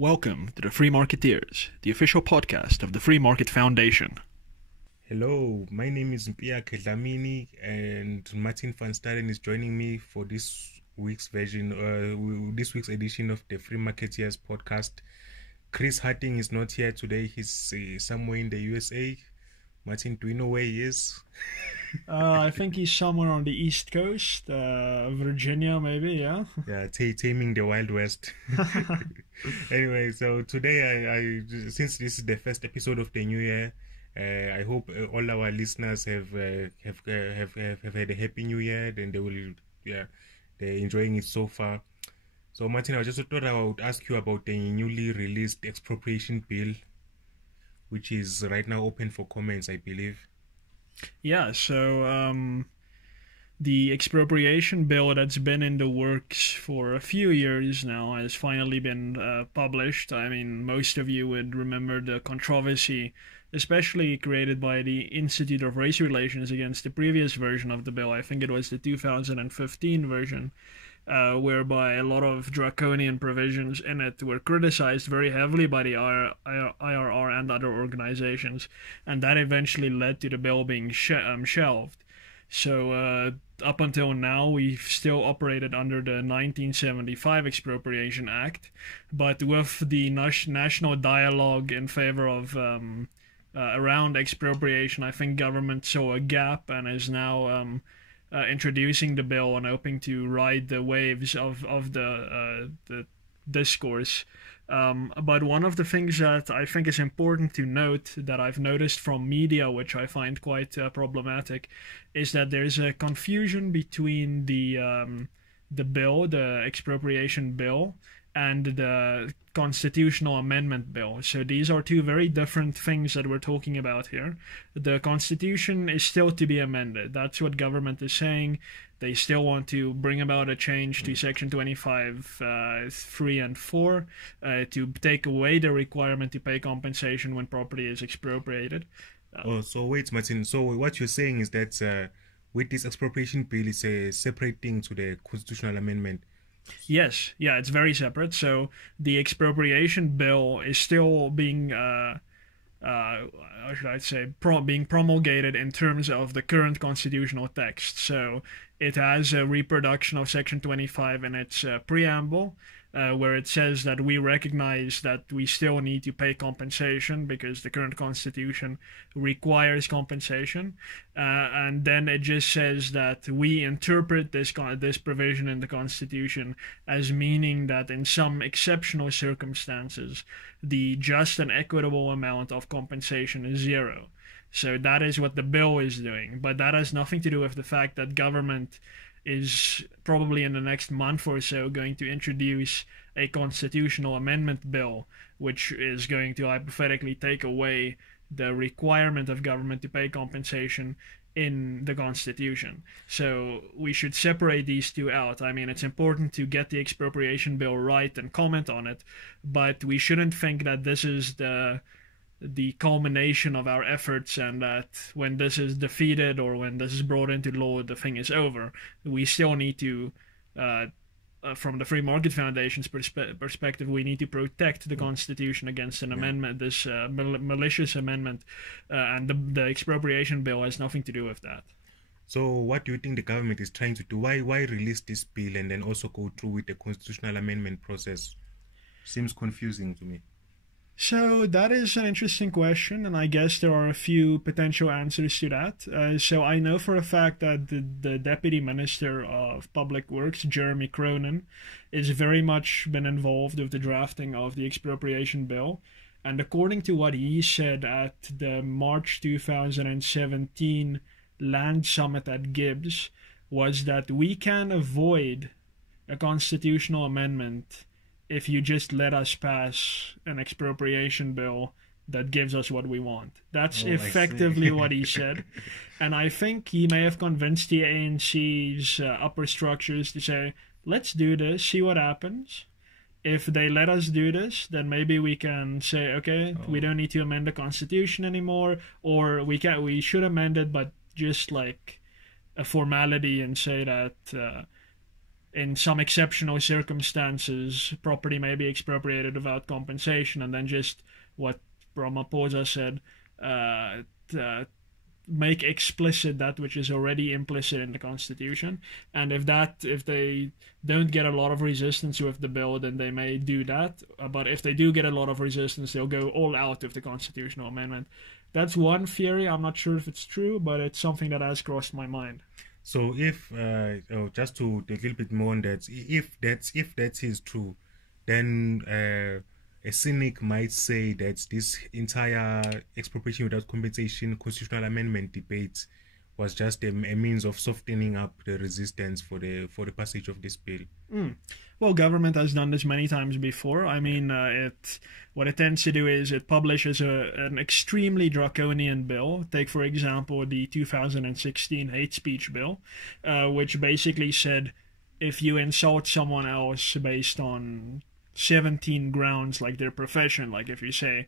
Welcome to the Free Marketeers, the official podcast of the Free Market Foundation. Hello, my name is Mpiyakhe Dhlamini, and Martin van Staden is joining me for this week's edition of the Free Marketeers podcast. Chris Harding is not here today. He's somewhere in the USA. Martin, do you know where he is? I think he's somewhere on the East Coast, Virginia maybe, yeah? Yeah, taming the Wild West. Anyway, so today, I since this is the first episode of the new year, I hope all our listeners have had a happy new year, and they're enjoying it so far. So Martin, I just thought I would ask you about the newly released Expropriation Bill, which is right now open for comments, I believe. Yeah, so the Expropriation Bill that's been in the works for a few years now has finally been published. I mean, most of you would remember the controversy, especially created by the Institute of Race Relations against the previous version of the bill. I think it was the 2015 version, whereby a lot of draconian provisions in it were criticized very heavily by the IRR and other organizations, and that eventually led to the bill being shelved. So up until now, we've still operated under the 1975 Expropriation Act, but with the national dialogue in favor of around expropriation, I think government saw a gap and is now introducing the bill and hoping to ride the waves of the discourse. But one of the things that I think is important to note that I've noticed from media, which I find quite problematic, is that there's a confusion between the bill, the Expropriation Bill, and the Constitutional Amendment Bill. So these are two very different things that we're talking about here. The Constitution is still to be amended. That's what government is saying. They still want to bring about a change to Section 25, 3 and 4, to take away the requirement to pay compensation when property is expropriated. So wait, Martin. So what you're saying is that with this expropriation bill, it's a separate thing to the constitutional amendment. Yes, yeah, it's very separate. So the expropriation bill is still being, how should I say, being promulgated in terms of the current constitutional text. So it has a reproduction of Section 25 in its preamble, where it says that we recognize that we still need to pay compensation because the current constitution requires compensation, and then it just says that we interpret this provision in the constitution as meaning that in some exceptional circumstances the just and equitable amount of compensation is zero. So that is what the bill is doing, but that has nothing to do with the fact that government is probably in the next month or so going to introduce a constitutional amendment bill, which is going to hypothetically take away the requirement of government to pay compensation in the Constitution. So we should separate these two out. I mean, it's important to get the expropriation bill right and comment on it, but we shouldn't think that this is the culmination of our efforts, and that when this is defeated or when this is brought into law, the thing is over. We still need to, from the Free Market Foundation's perspective, we need to protect the Constitution against an amendment, this malicious amendment, and the expropriation bill has nothing to do with that. So what do you think the government is trying to do? Why release this bill and then also go through with the constitutional amendment process? Seems confusing to me. So that is an interesting question, and I guess there are a few potential answers to that. So I know for a fact that the Deputy Minister of Public Works, Jeremy Cronin, is very much been involved with the drafting of the expropriation bill. And according to what he said at the March 2017 Land Summit at Gibbs, was that we can avoid a constitutional amendment if you just let us pass an expropriation bill that gives us what we want. That's effectively what he said. And I think he may have convinced the ANC's upper structures to say, let's do this, see what happens. If they let us do this, then maybe we can say, okay, we don't need to amend the Constitution anymore, or we should amend it, but just like a formality, and say that in some exceptional circumstances, property may be expropriated without compensation, and then just what Ramaphosa said, make explicit that which is already implicit in the Constitution. And if they don't get a lot of resistance with the bill, then they may do that. But if they do get a lot of resistance, they'll go all out with the constitutional amendment. That's one theory. I'm not sure if it's true, but it's something that has crossed my mind. So if just to take a little bit more on that, if that is true, then a cynic might say that this entire expropriation without compensation constitutional amendment debate was just a means of softening up the resistance for the passage of this bill. Well, government has done this many times before. I mean, what it tends to do is it publishes an extremely draconian bill. Take, for example, the 2016 hate speech bill, which basically said if you insult someone else based on 17 grounds, like their profession, like if you say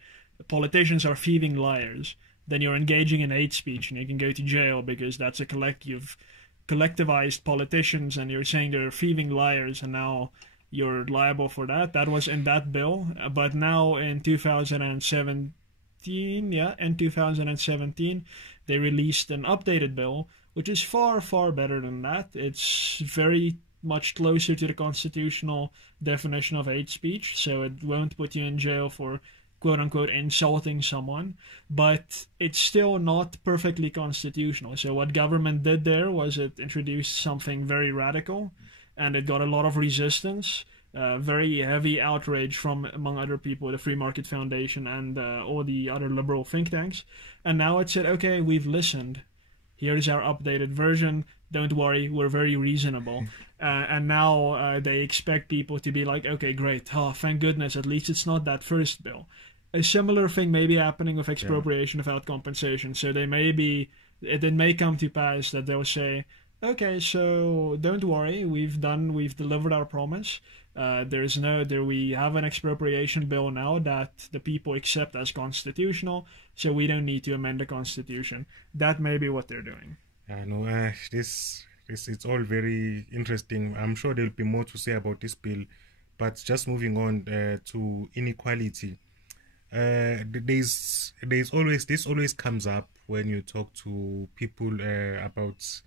politicians are thieving liars, then you're engaging in hate speech and you can go to jail because that's a collectivized politicians and you're saying they're thieving liars, and now you're liable for that. That was in that bill. But now in 2017, they released an updated bill, which is far, far better than that. It's very much closer to the constitutional definition of hate speech, so it won't put you in jail for quote-unquote insulting someone, but it's still not perfectly constitutional. So what government did there was it introduced something very radical, and it got a lot of resistance, very heavy outrage from, among other people, the Free Market Foundation and all the other liberal think tanks. And now it said, okay, we've listened. Here's our updated version. Don't worry, we're very reasonable. And now they expect people to be like, okay, great. Oh, thank goodness, at least it's not that first bill. A similar thing may be happening with expropriation without compensation. So it may come to pass that they'll say, okay, so don't worry, we've delivered our promise. We have an expropriation bill now that the people accept as constitutional, so we don't need to amend the Constitution. That may be what they're doing. This it's all very interesting. I'm sure there'll be more to say about this bill, but just moving on to inequality. This always comes up when you talk to people about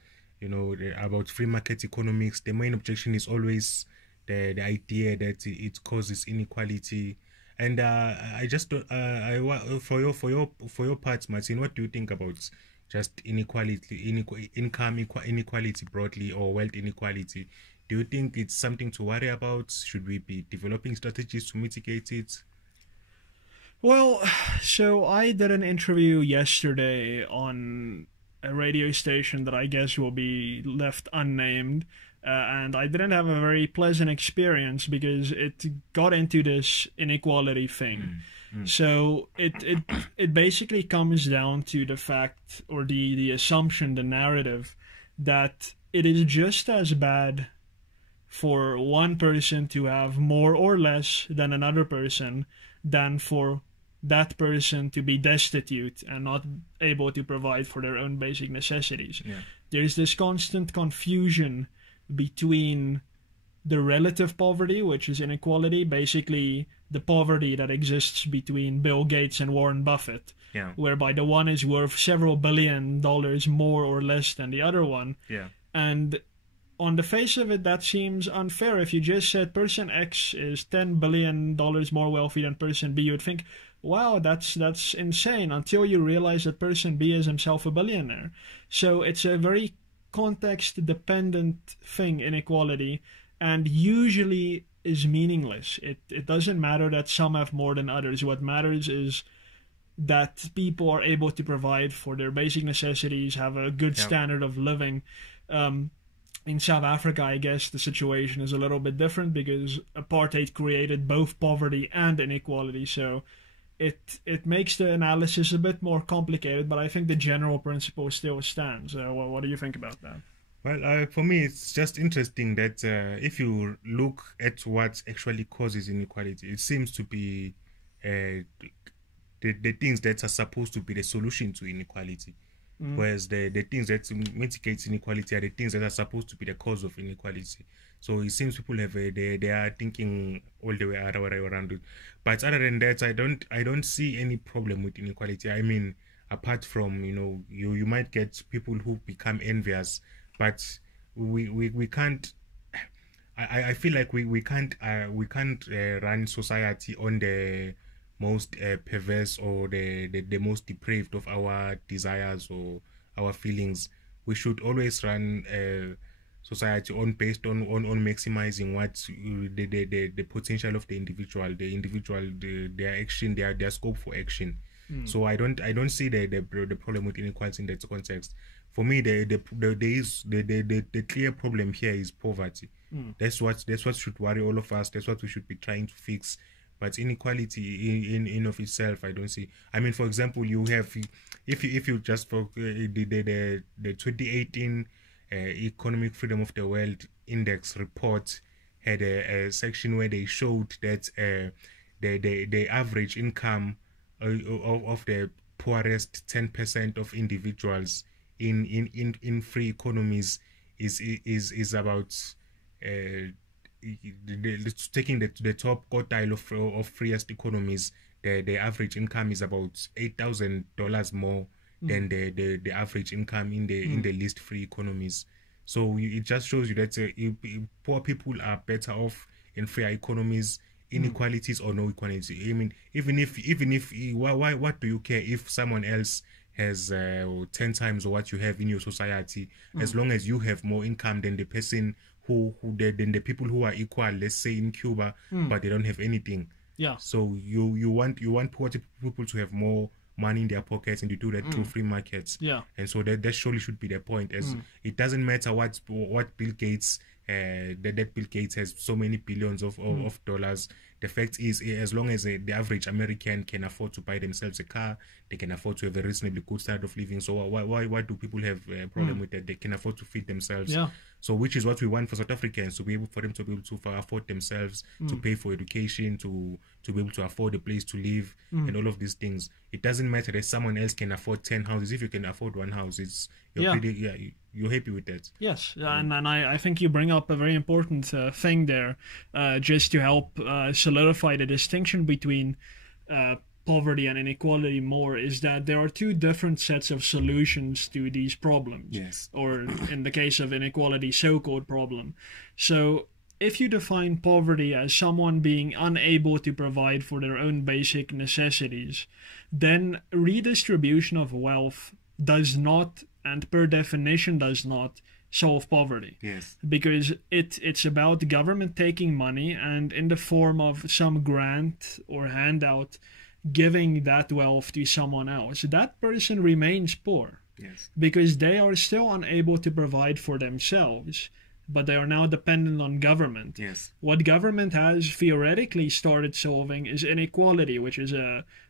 free market economics. The main objection is always the idea that it causes inequality. And I just for your part, Martin, what do you think about just inequality, income inequality broadly, or wealth inequality? Do you think it's something to worry about? Should we be developing strategies to mitigate it? Well, so I did an interview yesterday on a radio station that I guess will be left unnamed, and I didn't have a very pleasant experience because it got into this inequality thing. So it basically comes down to the fact, or the assumption, the narrative, that it is just as bad for one person to have more or less than another person than for that person to be destitute and not able to provide for their own basic necessities. There's this constant confusion between the relative poverty, which is inequality, basically the poverty that exists between Bill Gates and Warren Buffett, whereby the one is worth several $billion more or less than the other one. And on the face of it, that seems unfair. If you just said person X is $10 billion more wealthy than person B, you would think, wow, that's insane, until you realize that person B is himself a billionaire. So it's a very context-dependent thing, inequality, and usually is meaningless. It doesn't matter that some have more than others. What matters is that people are able to provide for their basic necessities, have a good standard of living. In South Africa, I guess the situation is a little bit different because apartheid created both poverty and inequality. So it makes the analysis a bit more complicated, but I think the general principle still stands. What do you think about that? Well, for me, it's just interesting that if you look at what actually causes inequality, it seems to be the things that are supposed to be the solution to inequality. Whereas the things that mitigate inequality are the things that are supposed to be the cause of inequality. So it seems people have they are thinking all the way around it. But other than that, I don't see any problem with inequality. I mean, apart from you might get people who become envious, but we can't. I feel like we can't run society on the most perverse or the most depraved of our desires or our feelings. We should always run society based on maximizing what the potential of the individual, their action, their scope for action. So I don't see the problem with inequality in that context. For me, the clear problem here is poverty. That's what should worry all of us. That's what we should be trying to fix. But inequality in of itself, I don't see. I mean, for example, you have if you just for the 2018 Economic Freedom of the World Index report had a section where they showed that the average income of the poorest 10% of individuals in free economies is about taking the top quartile of freest economies. The average income is about $8,000 more than the average income in the least free economies. So it just shows you that poor people are better off in freer economies, inequalities or no equality. I mean, even if why what do you care if someone else has 10 times what you have in your society, as long as you have more income than the person than the people who are equal, let's say in Cuba, but they don't have anything. Yeah. So you want poor people to have more money in their pockets, and you do that through free markets. Yeah. And so that surely should be the point. As it doesn't matter what Bill Gates that Bill Gates has so many billions of dollars. The fact is, as long as the average American can afford to buy themselves a car, they can afford to have a reasonably good standard of living. So why do people have a problem with that? They can afford to feed themselves. Yeah. So which is what we want for South Africans, for them to be able to afford themselves, to pay for education, to be able to afford a place to live, and all of these things. It doesn't matter that someone else can afford 10 houses. If you can afford one house, you're happy with that. Yes, and I think you bring up a very important thing there, just to help solidify the distinction between poverty and inequality more, is that there are two different sets of solutions to these problems. Yes. Or in the case of inequality, so-called problem. So if you define poverty as someone being unable to provide for their own basic necessities, then redistribution of wealth does not, and per definition does not, solve poverty. Yes. Because it's about government taking money and in the form of some grant or handout giving that wealth to someone else. That person remains poor. Yes. Because they are still unable to provide for themselves, but they are now dependent on government. Yes. What government has theoretically started solving is inequality, which is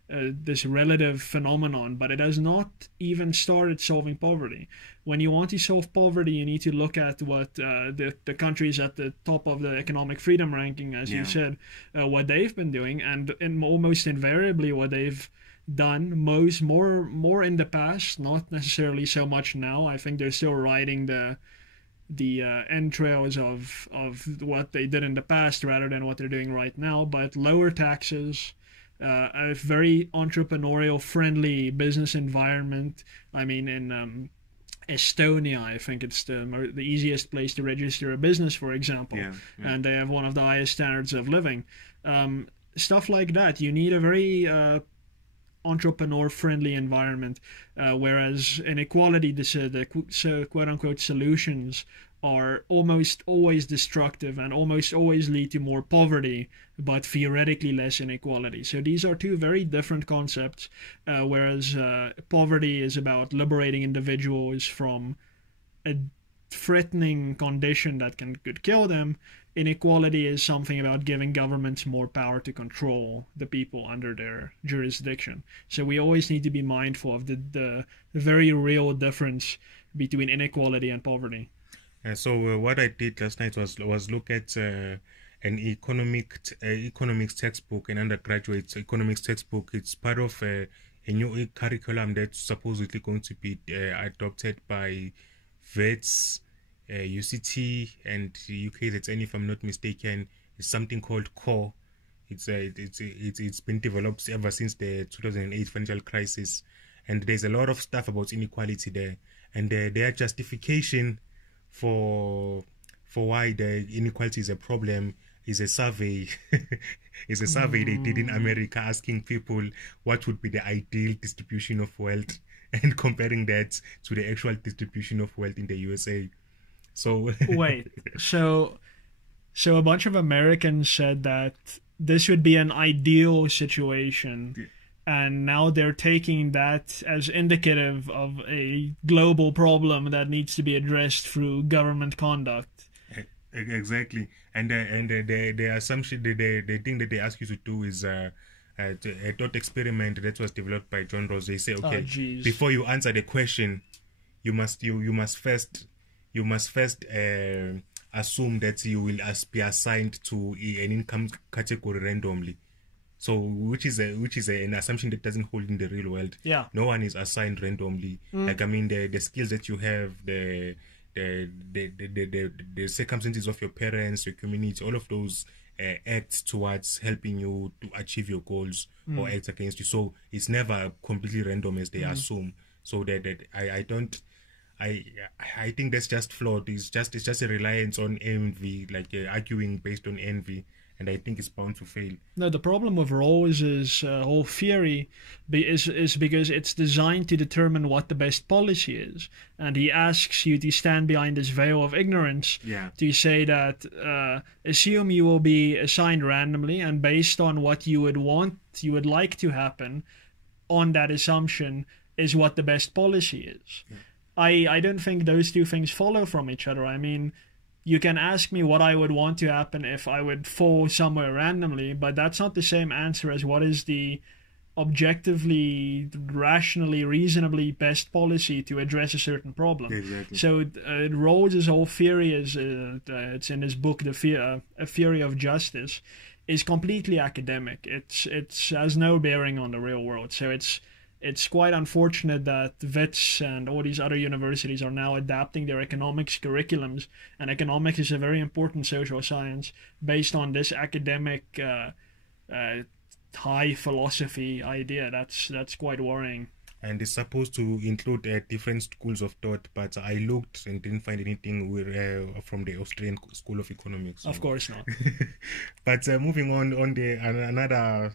this relative phenomenon, but it has not even started solving poverty. When you want to solve poverty, you need to look at what the countries at the top of the economic freedom ranking, as you said, what they've been doing, and almost invariably what they've done more in the past, not necessarily so much now. I think they're still riding the entrails of what they did in the past rather than what they're doing right now, but lower taxes, a very entrepreneurial friendly business environment. I mean, in Estonia, I think it's the easiest place to register a business, for example, and they have one of the highest standards of living. Stuff like that. You need a very entrepreneur-friendly environment, whereas inequality, the quote-unquote solutions, are almost always destructive and almost always lead to more poverty, but theoretically less inequality. So these are two very different concepts, whereas poverty is about liberating individuals from a threatening condition that could kill them. Inequality is something about giving governments more power to control the people under their jurisdiction. So we always need to be mindful of the very real difference between inequality and poverty. So what I did last night was look at an economics textbook, an undergraduate economics textbook. It's part of a a new curriculum that's supposedly going to be adopted by VETS, UCT, and UK. That's if I'm not mistaken, is something called CORE. It's been developed ever since the 2008 financial crisis, and there's a lot of stuff about inequality there, and their justification for why the inequality is a problem is a survey. Is a survey they did in America, asking people what would be the ideal distribution of wealth and comparing that to the actual distribution of wealth in the USA. So wait, so a bunch of Americans said that this would be an ideal situation, and now they're taking that as indicative of a global problem that needs to be addressed through government conduct. Exactly, and the assumption, the thing that they ask you to do is a thought experiment that was developed by John Ross. They say, okay, before you answer the question, you must first assume that you will be assigned to an income category randomly. So, which is an assumption that doesn't hold in the real world. Yeah, no one is assigned randomly. Like, I mean, the skills that you have, the circumstances of your parents, your community, all of those act towards helping you to achieve your goals or act against you. So it's never completely random as they assume. So I think that's just flawed. It's just a reliance on envy, like arguing based on envy, and I think it's bound to fail. No, the problem with Rawls's whole theory is because it's designed to determine what the best policy is, and he asks you to stand behind this veil of ignorance to say that assume you will be assigned randomly, and based on what you would like to happen, on that assumption is what the best policy is. I don't think those two things follow from each other. I mean, you can ask me what I would want to happen if I would fall somewhere randomly, but that's not the same answer as what is the objectively, rationally, reasonably best policy to address a certain problem. Exactly. So Rawls's whole theory is, it's in his book, A Theory of Justice, is completely academic. It has no bearing on the real world. So it's quite unfortunate that VETS and all these other universities are now adapting their economics curriculums, and economics is a very important social science, based on this academic high philosophy idea. That's quite worrying. And it's supposed to include different schools of thought, but I looked and didn't find anything from the Austrian School of Economics. So. Of course not. But moving on another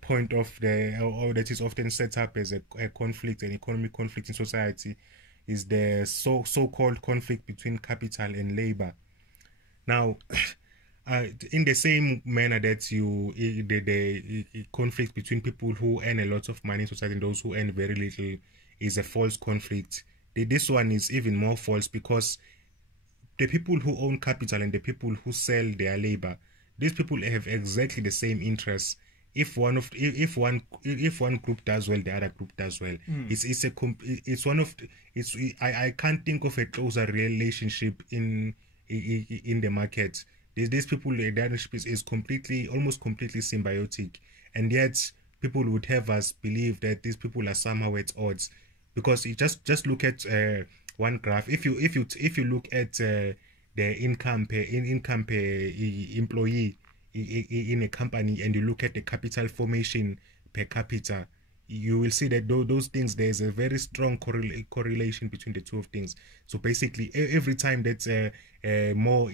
point of that is often set up as a conflict, an economic conflict in society, is the so-called conflict between capital and labor. Now, in the same manner that the conflict between people who earn a lot of money in society and those who earn very little is a false conflict, this one is even more false, because the people who own capital and the people who sell their labor, these people have exactly the same interests. If one group does well, the other group does well. I can't think of a closer relationship in the market. These people, the relationship is almost completely symbiotic, and yet people would have us believe that these people are somehow at odds, because you just look at one graph. If you look at the income per employee in a company, and you look at the capital formation per capita, you will see that those things, there's a very strong correlation between the two of things. So basically, every time that more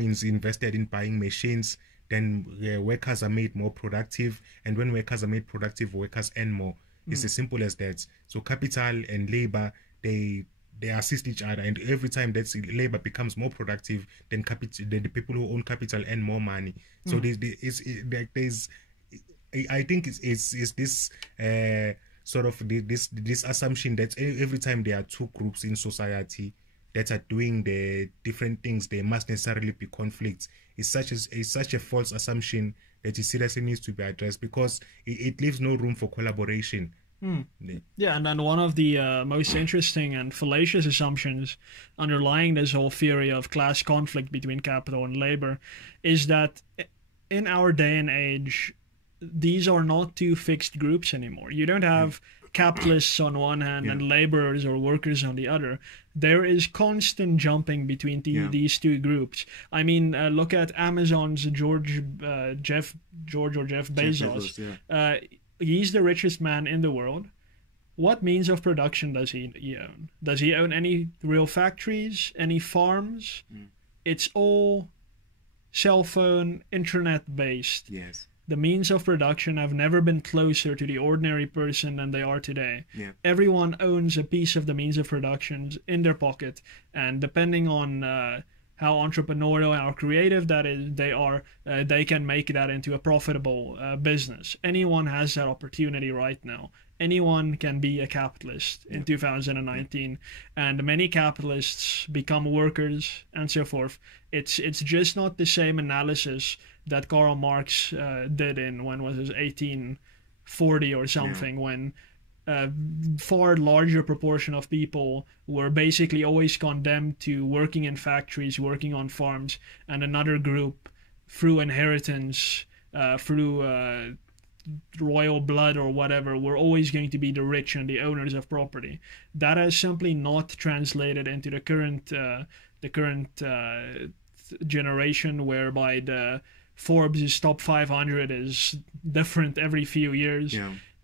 is invested in buying machines, then workers are made more productive, and when workers are made productive, workers earn more. It's as simple as that. So capital and labor, they assist each other, and every time that labor becomes more productive, then the people who own capital earn more money. So I think it's this sort of this assumption that every time there are two groups in society that are doing the different things, there must necessarily be conflicts. It's such a false assumption that it seriously needs to be addressed, because it leaves no room for collaboration. Yeah, and then one of the most interesting and fallacious assumptions underlying this whole theory of class conflict between capital and labor is that in our day and age, these are not two fixed groups anymore. You don't have capitalists on one hand and laborers or workers on the other. There is constant jumping between these two groups. I mean, look at Amazon's George or Jeff Bezos. He's the richest man in the world. What means of production does he own? Does he own any real factories, any farms? It's all cell phone, internet based. Yes. The means of production have never been closer to the ordinary person than they are today. Everyone owns a piece of the means of production in their pocket, and depending on how entrepreneurial, how creative that is, they can make that into a profitable business. Anyone has that opportunity right now. Anyone can be a capitalist in 2019, and many capitalists become workers and so forth. It's just not the same analysis that Karl Marx did in, when was it, 1840 or something, when a far larger proportion of people were basically always condemned to working in factories, working on farms, and another group, through inheritance, through royal blood or whatever, were always going to be the rich and the owners of property. That has simply not translated into the current generation, whereby the Forbes' top 500 is different every few years.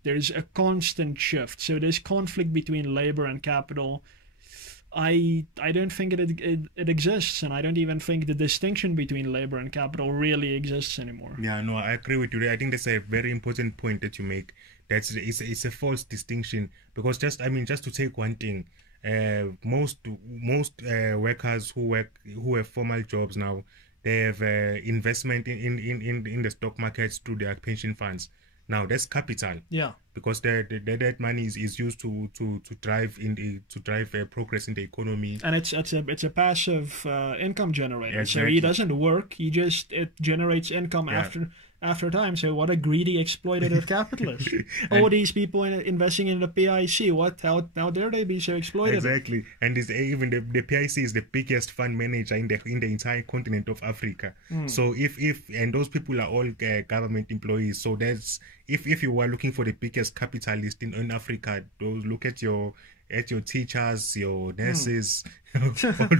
There's a constant shift. So this conflict between labor and capital, I don't think it exists, and I don't even think the distinction between labor and capital really exists anymore. Yeah, no, I agree with you. I think that's a very important point that you make. It's a false distinction, because just to take one thing, most workers who have formal jobs now, they have investment in the stock markets through their pension funds. Now that's capital. Because that money is used to drive progress in the economy. And it's a passive income generator. Exactly. So he doesn't work. It generates income after time. So what a greedy, exploitative capitalist! All these people investing in the PIC. How dare they be so exploitative? Exactly. And even the PIC is the biggest fund manager in the entire continent of Africa. So if those people are all government employees. So that's if you were looking for the biggest capitalist in Africa, look at your teachers, your nurses, all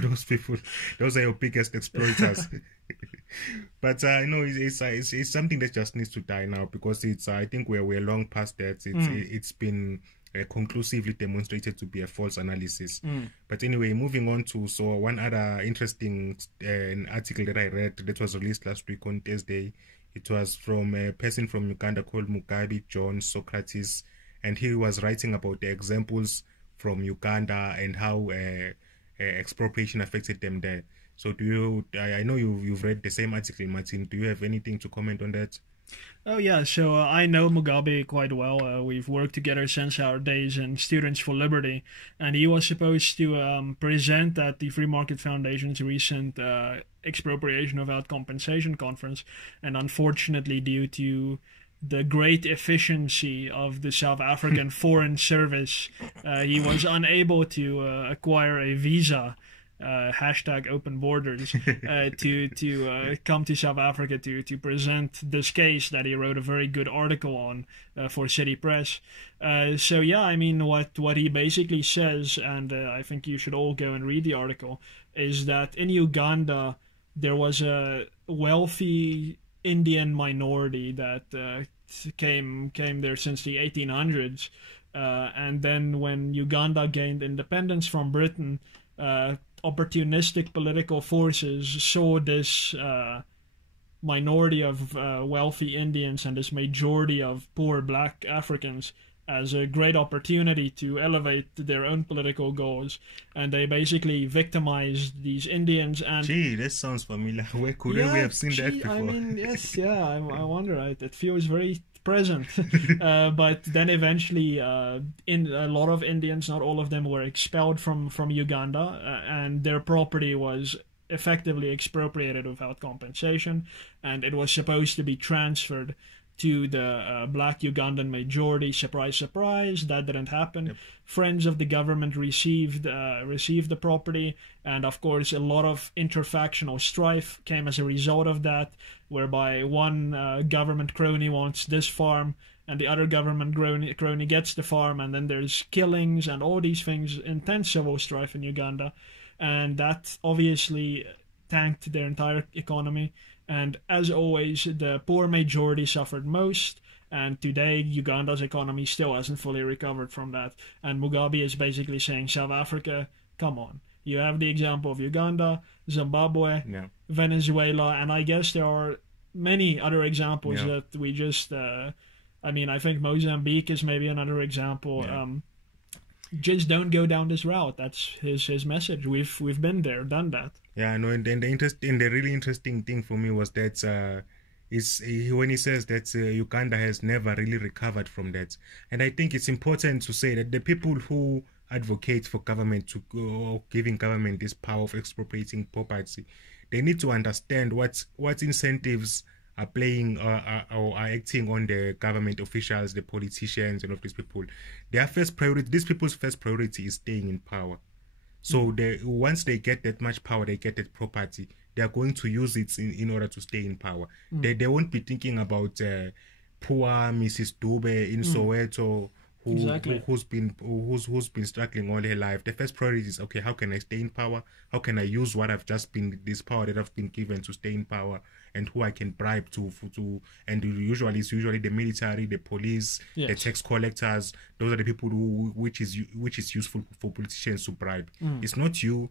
those people. Those are your biggest exploiters. But it's something that just needs to die now, because I think we're long past that. It's been conclusively demonstrated to be a false analysis. But anyway, moving on to one other interesting article that I read that was released last week on Thursday. It was from a person from Uganda called Mugabi John Socrates, and he was writing about the examples from Uganda and how expropriation affected them there. So I know you've read the same article, Martin. Do you have anything to comment on that? Oh yeah, so I know Mugabe quite well. We've worked together since our days in Students for Liberty, and he was supposed to present at the Free Market Foundation's recent Expropriation Without Compensation conference, and unfortunately, due to the great efficiency of the South African Foreign Service, he was unable to acquire a visa. Hashtag open borders to come to South Africa to present this case that he wrote a very good article on for City Press. So yeah, I mean what he basically says, and I think you should all go and read the article, is that in Uganda there was a wealthy Indian minority that came there since the 1800s, and then when Uganda gained independence from Britain, opportunistic political forces saw this minority of wealthy Indians and this majority of poor black Africans as a great opportunity to elevate their own political goals, and they basically victimized these Indians. And that sounds familiar. Where could we have seen that before? I mean, yes, yeah, I wonder. It feels very present. But then eventually in a lot of Indians, not all of them, were expelled from Uganda, and their property was effectively expropriated without compensation, and it was supposed to be transferred to the black Ugandan majority. Surprise, surprise, that didn't happen. Yep. Friends of the government received the property, and of course a lot of interfactional strife came as a result of that, whereby one government crony wants this farm and the other government crony gets the farm, and then there's killings and all these things, intense civil strife in Uganda, and that obviously tanked their entire economy. And as always, the poor majority suffered most, and today Uganda's economy still hasn't fully recovered from that. And Mugabe is basically saying, South Africa, come on. You have the example of Uganda, Zimbabwe, Venezuela, and I guess there are many other examples that we just... I think Mozambique is maybe another example. Just don't go down this route. That's his message. We've been there, done that. Yeah, no, and the really interesting thing for me was that when he says that Uganda has never really recovered from that. And I think it's important to say that the people who advocate for government to go, giving government this power of expropriating property, they need to understand what incentives are playing or are acting on the government officials, the politicians, and all of these people. Their first priority, these people's first priority is staying in power. So once they get that much power, they get that property, they are going to use it in order to stay in power. They won't be thinking about poor Mrs. Dube in Soweto, who's been struggling all her life. The first priority is, okay, how can I stay in power? How can I use what I've just been, this power that I've been given to stay in power, and who I can bribe to and it's usually the military, the police, the tax collectors. Those are the people which is useful for politicians to bribe. It's not you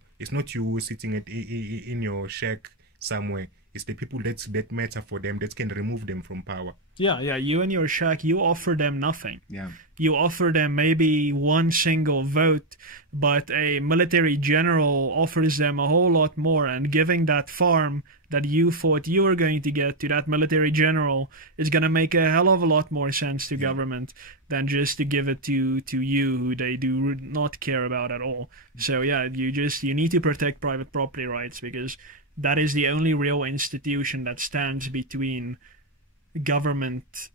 sitting in your shack somewhere. It's the people that matter for them, that can remove them from power. Yeah, you and your shack, you offer them nothing. Yeah. You offer them maybe one single vote, but a military general offers them a whole lot more, and giving that farm that you thought you were going to get to that military general is going to make a hell of a lot more sense to government than just to give it to you, who they do not care about at all. So yeah, you need to protect private property rights, because that is the only real institution that stands between government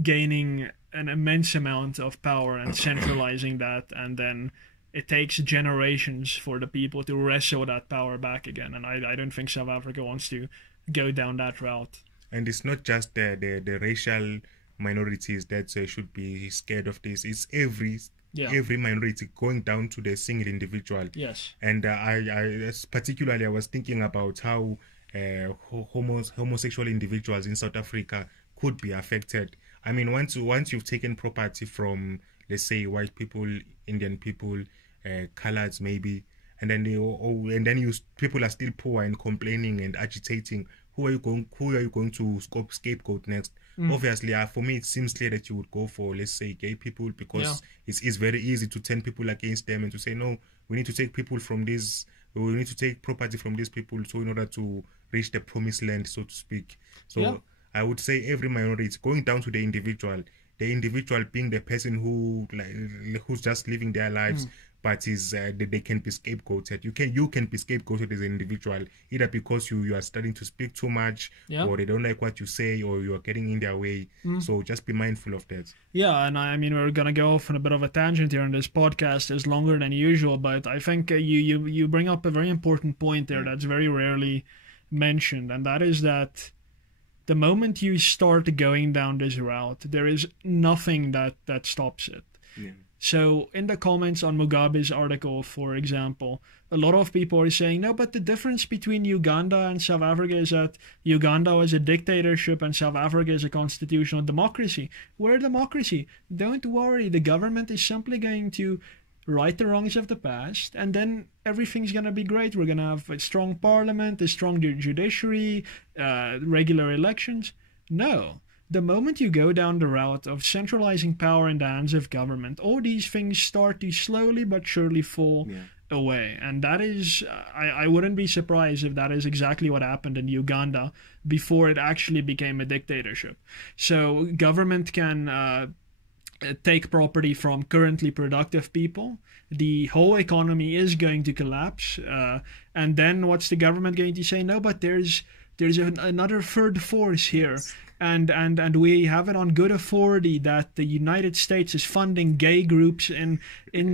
gaining an immense amount of power and centralizing that, and then it takes generations for the people to wrestle that power back again. And I don't think South Africa wants to go down that route. And it's not just the racial minorities that should be scared of this. It's every minority, going down to the single individual. Yes. And I particularly, I was thinking about how homosexual individuals in South Africa could be affected. I mean, once you've taken property from, let's say, white people, Indian people, coloreds maybe, and then people are still poor and complaining and agitating. Who are you going to scapegoat next? Obviously, for me, it seems clear that you would go for, let's say, gay people, because it's very easy to turn people against them and to say, no, we need to take people from this, we need to take property from these people, so in order to reach the promised land, so to speak. So I would say every minority, going down to the individual being the person who's just living their lives, but they can be scapegoated. You can be scapegoated as an individual, either because you are starting to speak too much, or they don't like what you say, or you are getting in their way. So just be mindful of that. Yeah, and I mean, we're gonna go off on a bit of a tangent here, and this podcast is longer than usual, but I think you bring up a very important point there that's very rarely mentioned, and that is that the moment you start going down this route, there is nothing that stops it. So in the comments on Mugabe's article, for example, a lot of people are saying, no, but the difference between Uganda and South Africa is that Uganda is a dictatorship and South Africa is a constitutional democracy. We're a democracy. Don't worry, the government is simply going to right the wrongs of the past, and then everything's going to be great. We're going to have a strong parliament, a strong judiciary, regular elections. No. The moment you go down the route of centralizing power in the hands of government, all these things start to slowly but surely fall away. And that is, I wouldn't be surprised if that is exactly what happened in Uganda before it actually became a dictatorship. So government can take property from currently productive people. The whole economy is going to collapse. And then what's the government going to say? No, but there's there's another third force here. And we have it on good authority that the United States is funding gay groups in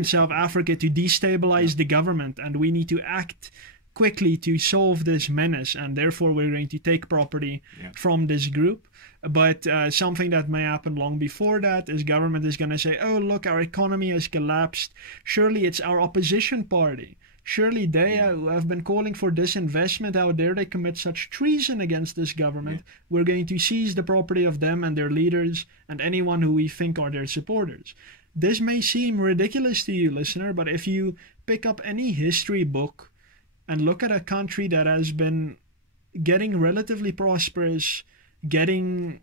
South Africa to destabilize the government, and we need to act quickly to solve this menace, and therefore we're going to take property from this group. But something that may happen long before that is government is going to say, oh, look, our economy has collapsed. Surely it's our opposition party. Surely they have been calling for disinvestment. How dare they commit such treason against this government? We're going to seize the property of them and their leaders and anyone who we think are their supporters. This may seem ridiculous to you, listener, but if you pick up any history book and look at a country that has been getting relatively prosperous, getting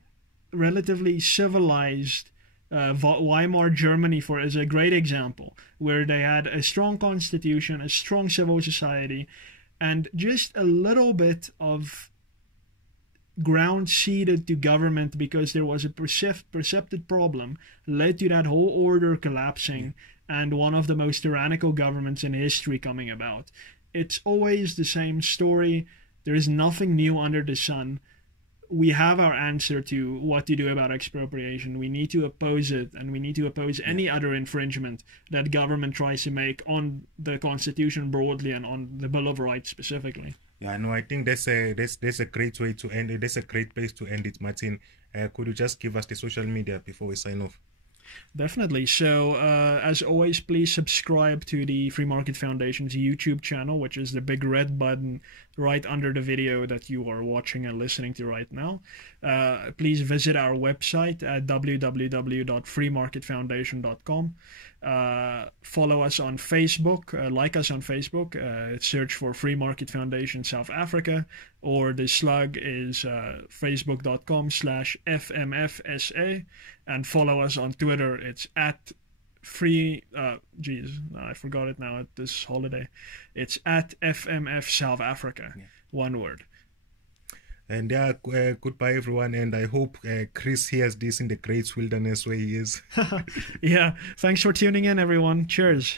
relatively civilized, Weimar Germany is a great example, where they had a strong constitution, a strong civil society, and just a little bit of ground ceded to government because there was a percepted problem led to that whole order collapsing and one of the most tyrannical governments in history coming about. It's always the same story. There is nothing new under the sun. We have our answer to what to do about expropriation. We need to oppose it, and we need to oppose any other infringement that government tries to make on the Constitution broadly and on the Bill of Rights specifically. Yeah, no, I think that's a great way to end it. That's a great place to end it, Martin. Could you just give us the social media before we sign off? Definitely. So, as always, please subscribe to the Free Market Foundation's YouTube channel, which is the big red button right under the video that you are watching and listening to right now. Please visit our website at www.freemarketfoundation.com. Follow us on Facebook, like us on Facebook, search for Free Market Foundation South Africa, or the slug is facebook.com/FMFSA, and follow us on Twitter. It's at free, I forgot it now at this holiday. It's at FMF South Africa, one word. And goodbye everyone, and I hope Chris hears this in the great wilderness where he is. Yeah, thanks for tuning in everyone. Cheers.